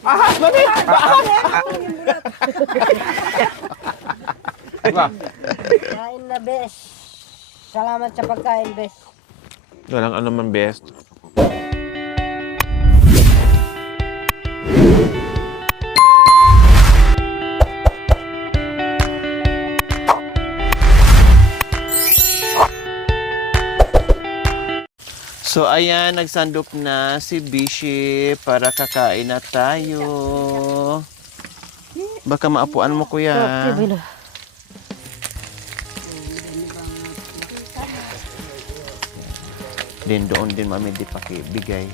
Mami! Kain na, bes. Salamat sa pagkain, bes. Walang ano man best. So ayan, nagsandok na si Bishi para kakain na tayo. Baka maapuan mo, kuya. Okay, na. Din doon din mami di pakibigay.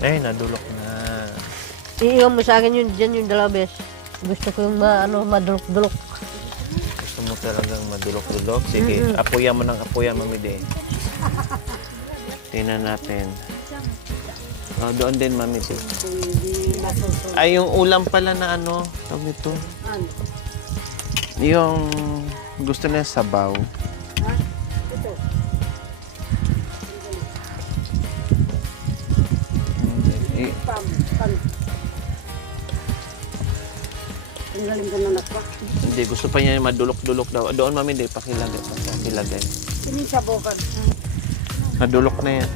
Eh, nadulok na. Iiwan mo sa akin yun dyan yung dalawa, bes. Gusto ko yung madulok-dulok. Gusto mo talagang madulok-dulok? Sige, apuyan mo ng apuyan, mami di. Tingnan natin. Oh, doon din, mami di. Ay, yung ulam pala na ano, tawag nito. Yung gusto niya sabaw. Tanggalin ka na nakwa. Hindi, gusto pa niya yung madulok-dulok daw. Doon, mami di, pakilagay. Pakilagay. Sinisabokan. Nadulok na yan.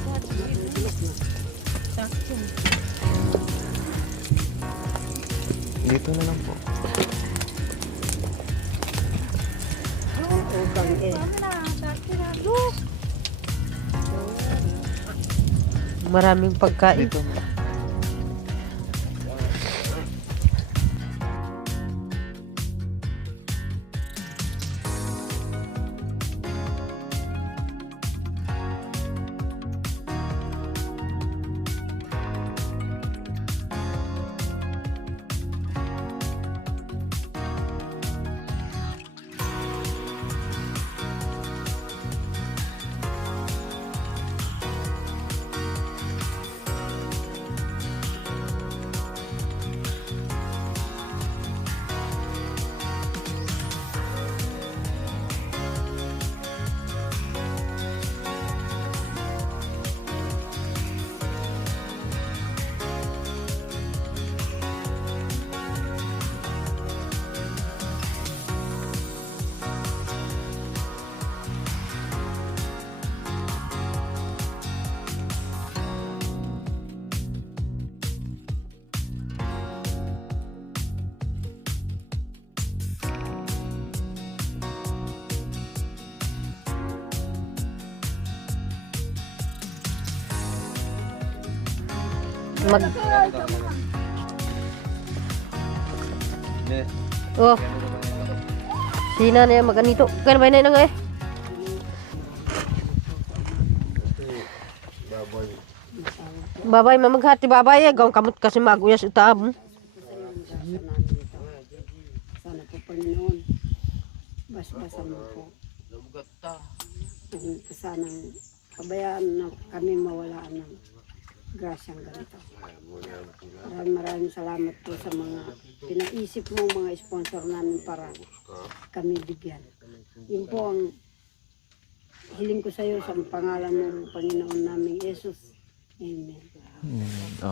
Dito na lang po. Ukang eh. Maraming pagkain. Dito. Oh. Sina na yan maganito. Kaya ba na nga eh. Babay, mamaghati babay eh. Gawang kamot kasi maguyas utaab. Sana po Panginoon. Bas-basan mo po. Sanang kabayaan na kami mawalaan ng grasyang ganito. Maraming salamat po sa mga pinaisip mo mga sponsor namin para kami bigyan. Yun po ang hiling ko sa iyo sa pangalan ng Panginoon naming Jesus. Amen.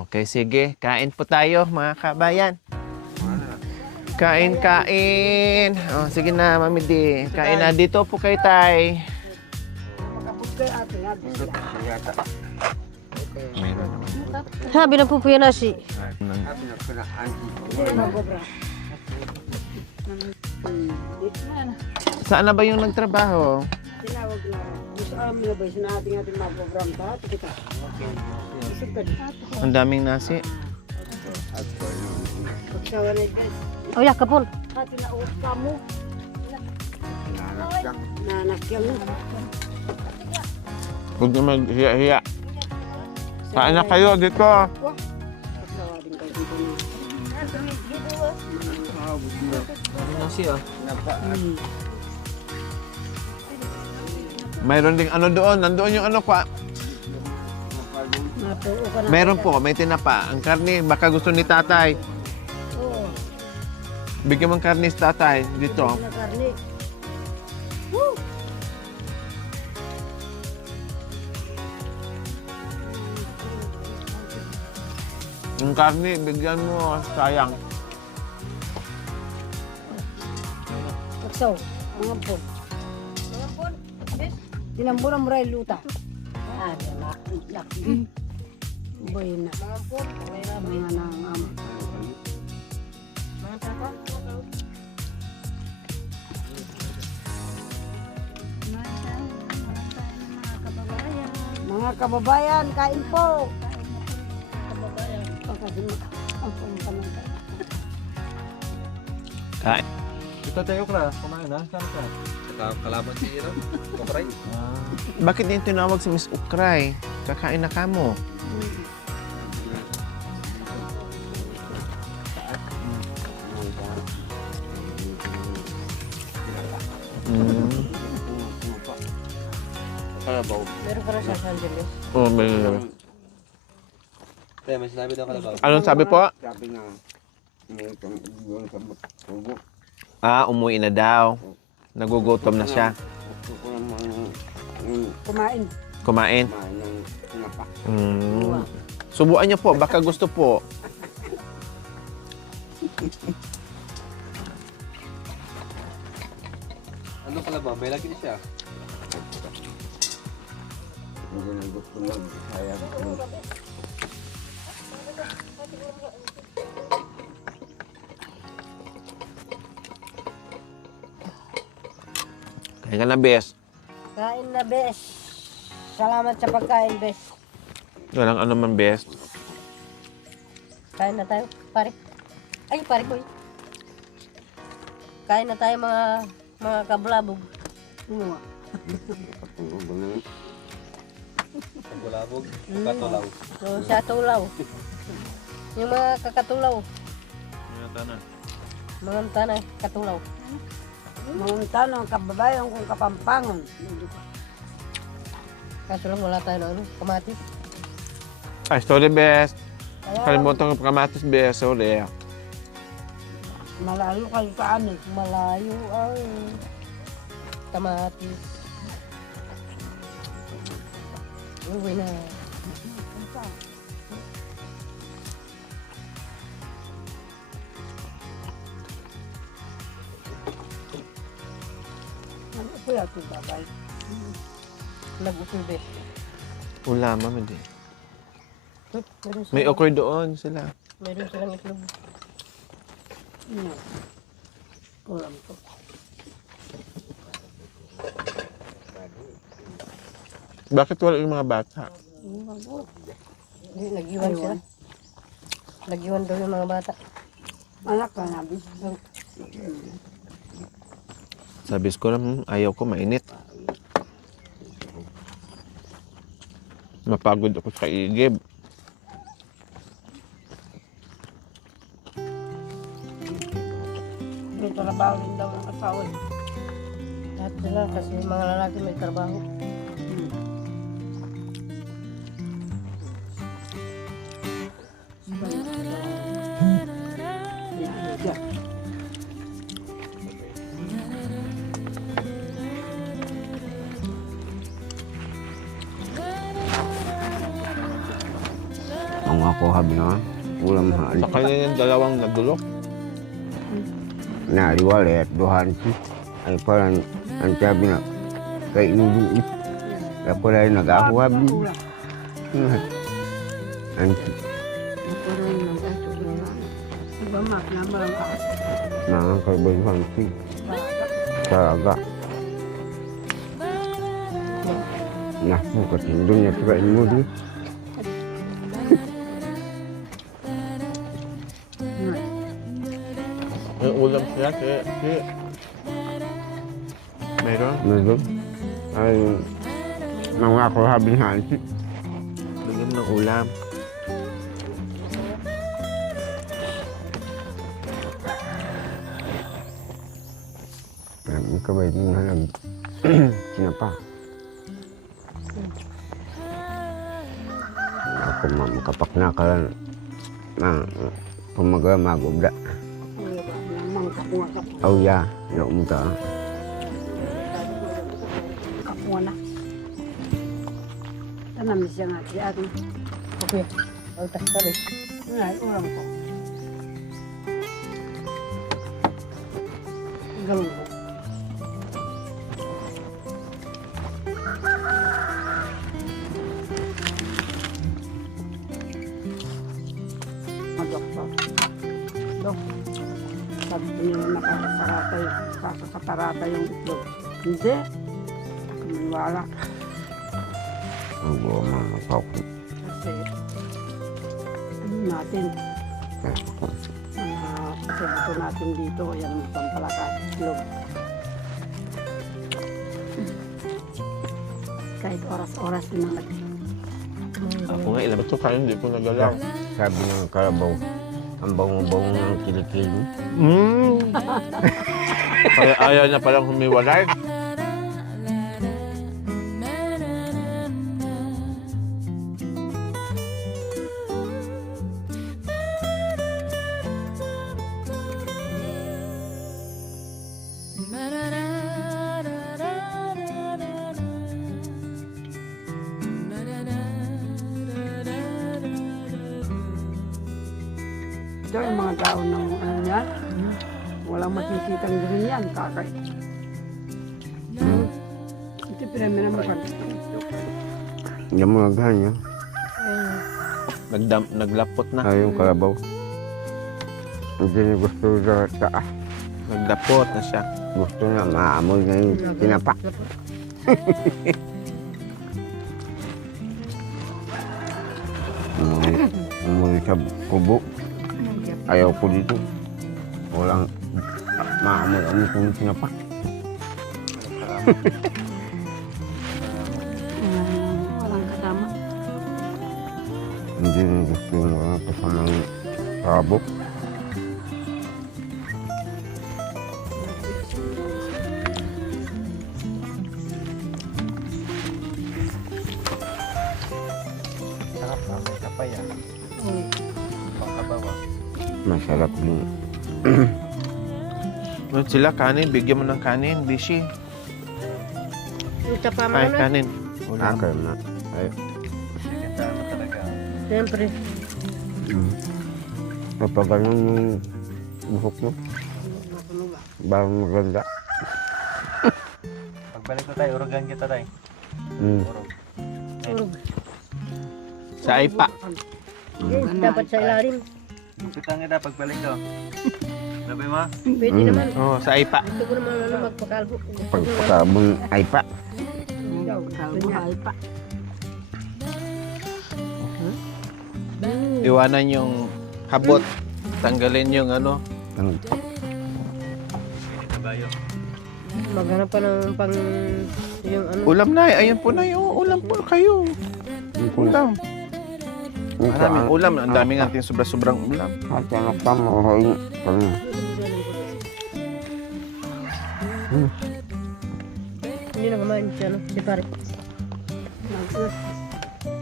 Okay, sige. Kain po tayo, mga kabayan. Kain. Oh, sige na, mami di. Kain na. Dito po kay tay. Sabi na po po yan nasi. Saan na ba yung nagtrabaho? Tinawag na. Gusto amin na ba? Sinating natin mag-program ka. Kita. Ang daming nasi. Pagsawa na guys. Oh, ya, kapon. Hati na uot ka mo. Nanakyan mo. Huwag na maghiya-hiya. Kain na kayo dito. Pagsawa din kayo dito na. Nasi ah. Mayroon ding ano doon. Nandoon yung ano kwa. Meron po, may tinapa. Ang karne, baka gusto ni tatay. Oo. Bigyan mong karne sa tatay dito. Na karne. Woo! Yung karne, bigyan mo. Sayang. Taksaw. Mga po. Tinamburan mo rin luta. Ah, laki. Boy na. Mga nangam. Mga kababayan, kain po. Kain. Ito tayo kra, kumain na, saan ka? Kalaban si Ira, kapray. Bakit din tinawag si Miss Ukray? Kakain na ka mo. Kalabaw. Meron ka na sa Los Angeles. Oh, may... Kaya may sinabi daw kalabaw. Anong sabi po? Sabi na, may doon sa tubo. Ah, umuwi na daw. Nagugutom na siya. Gusto ko naman Kumain. Kumain. kumain ng sinapa. Subuan niyo po, baka gusto po. Ano kalabaw? May lagi siya. Hindi na gusto lang. Kaya gusto. Kaya ka na, bes. Kain na, bes. Salamat sa pagkain, bes. Walang ano man, bes. Kain na tayo, pare. Ay, pare ko. Kain na tayo mga kablabog. Oo. Patulog na. Bulabog, katulaw. So, sa tulaw. Yung mga kakatulaw. Mga tanay, katulaw. Mga tanong, kababayan kung kapampangon. Kaso lang wala tayo ng kamatis. Ay, sorry, bes. Kalimutan ko kamatis, bes. Sorry. Malayo kayo sa amin. Malayo ang kamatis. Uwi na. Ano po yan ito, babay? Nag-usulbe. Wala, ma'am, hindi. Meron May okra doon sila. Meron silang itlog. Kulang po. Bakit wala yung mga bata? Hindi, nag-iwan sila. Nag-iwan daw yung mga bata. Anak ka nabi. Sabi ko na, ayaw ko mainit. Mapagod ako sa igib. May trabaho rin daw ng asawa. Lahat sila kasi yung mga lalaki may trabaho. Ang ako habi na. Ulam hali. Sa kanya yung dalawang nagulok. Na liwalet dohan si. Ay parang ang sabi na kay inuduit. Ako rin nag-ako habi. Ansi. Mga kaibigan si. Saraga. Nah, bukat hindungnya juga ilmu dia. May ulam siya, Meron? Medyo. Ay, mga ako habi hansi. Bigyan mo ng ulam. Kabay din na nag sinapa. Ako makapak na ka lang na pumaga magubda. Kapunga, kapunga. Oh ya, nak muda. Kapunga na. Tanam siya nga, si ating. Okay. Ang tasabi. Ngay, orang ko. Galon ko. Madoktor. Dok. Sabi ko niya nakakatarata yung itlog. Hindi. Wala. Ang buwa mga pao. Kasi ano natin, kasi dito natin dito, yan ang pampalakas, itlog. Kahit oras-oras din ang Ako nga, ilang ito kayo, hindi ko nagalaw. Sabi ng kalabaw, ang bango-bango ng kilikili. Kaya ayaw na palang humiwalay. Ito yung mga daon ng ano yan. Walang masisitang ganun yan, kakay. Ito pinamira mo pa. Yung mga ganyan, Naglapot na. ay yung kalabaw. Hindi niya gusto sa taas. Nagdapot na siya. Gusto na maamoy na yung tinapa. Umuwi sa kubo. Ayaw ko dito. Walang maamoy kung tinapa. Walang kasama. Hindi niya gusto yung mga kasamang sabok. Masarap din. Ano sila, kanin. Bigyan mo ng kanin, Bishi. Yung tapa mo Ay, na. kanin. Ulam. Akal na. Ay. Siyempre. Kapag ganun yung buhok mo, parang maganda. Pagbalik ko tayo, urugan kita tayo. Urog. Sa Aipa. Dapat sa ilalim. Gupitan kita pagbalik ko. Sabi mo? Pwede naman. Oh, sa Aipa. Gusto ko naman ano, magpakalbo. Pagkabong ay pa. Buhay pa. Iwanan yung habot. Tanggalin yung ano. Maghanap pa ng pang yung ano. Ulam na. Ayan po na yung ulam po kayo. Ulam. Maraming ulam. Ang daming ating sobra-sobrang ulam. At anak pa mo, hoy. Hindi na kumain siya, no? Si pare.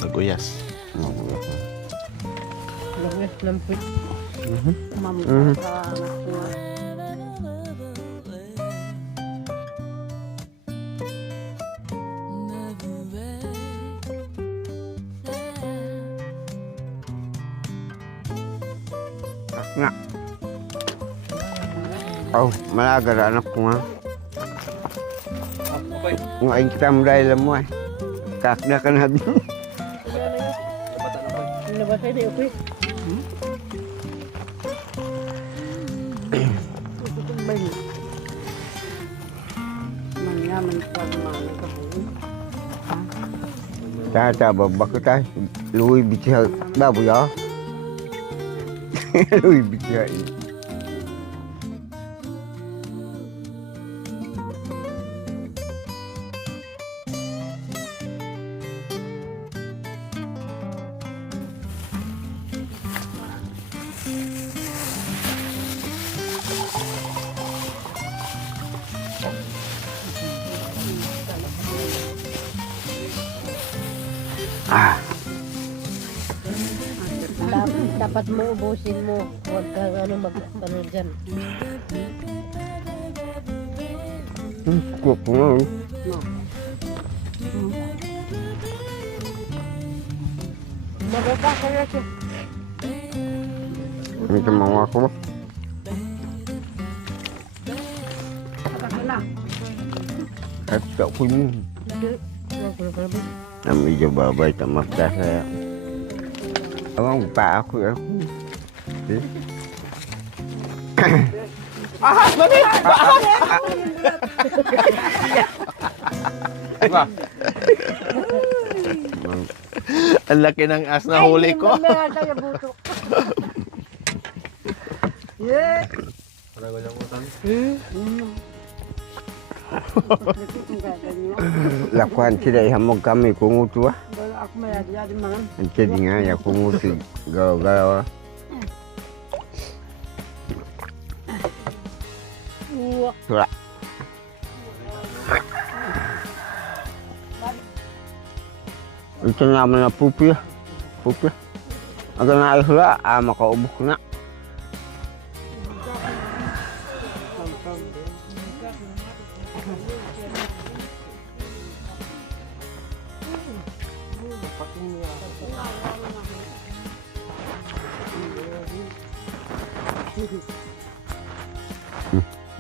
Naguyas. Lagyan ng puwit. Mamaya sa anak ko. Nga. Oh, malaga na anak ko nga. Okay. Ngayon kita mo dahil mo eh. Kakna ka na din. Nabasay na okay. Manyaman pa naman ang kabuhin. Tata babak kita. Lui bicara babu ya. Lui bicara ini. Ah, Dapat mo ubusin mo. Huwag kang ano mag ano dyan. Kuha po ngayon. Maganda kayo siya. Ano ka mga ko ba? Pataka na. At ako yun. Na medyo babay tamak ka saya. Awang pa ako. Ahas, mami! Ang laki ng as na huli ko. Meron tayo buto. Yeah. Lakuan sila ihamog kami kungutu ah. Baru ako may adi mangan. Ang jadi nga ya kungutu gaw-gaw. Uwa. Tura. Ito naman na pupi ah. Pupi. Aga na ay hula, makaubok na.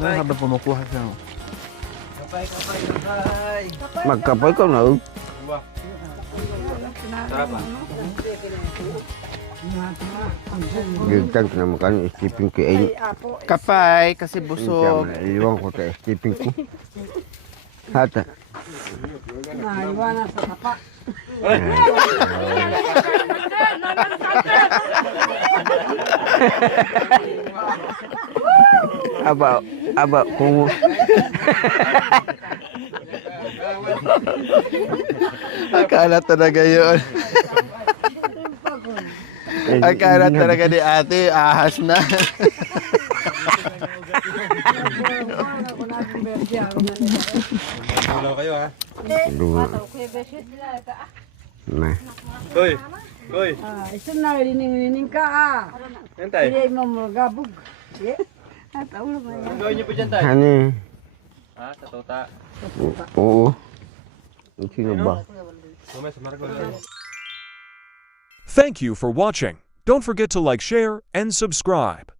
Habang kumukuha siya. Kapay. Magkapay ko na. Sarap ah. Giltang na makan isipin ko ay. Apo. Kapay, kasi busog. Iwan ko ta isipin ko. Hata. Naiwanan sa tapa. Aba kungu. Akala talaga yun. Akala talaga ni ate, ahas na. Wala kayo ha. Dua. Nah. Koy. Isun na rining ka ah. Yan tay. Hindi mo magabog. At ulo mo yan. Ang gawin niyo po dyan tay. Hani. Ha? Sa tota. Oo. Sino ba? Mamaya sa Marco. Thank you for watching. Don't forget to like, share, and subscribe.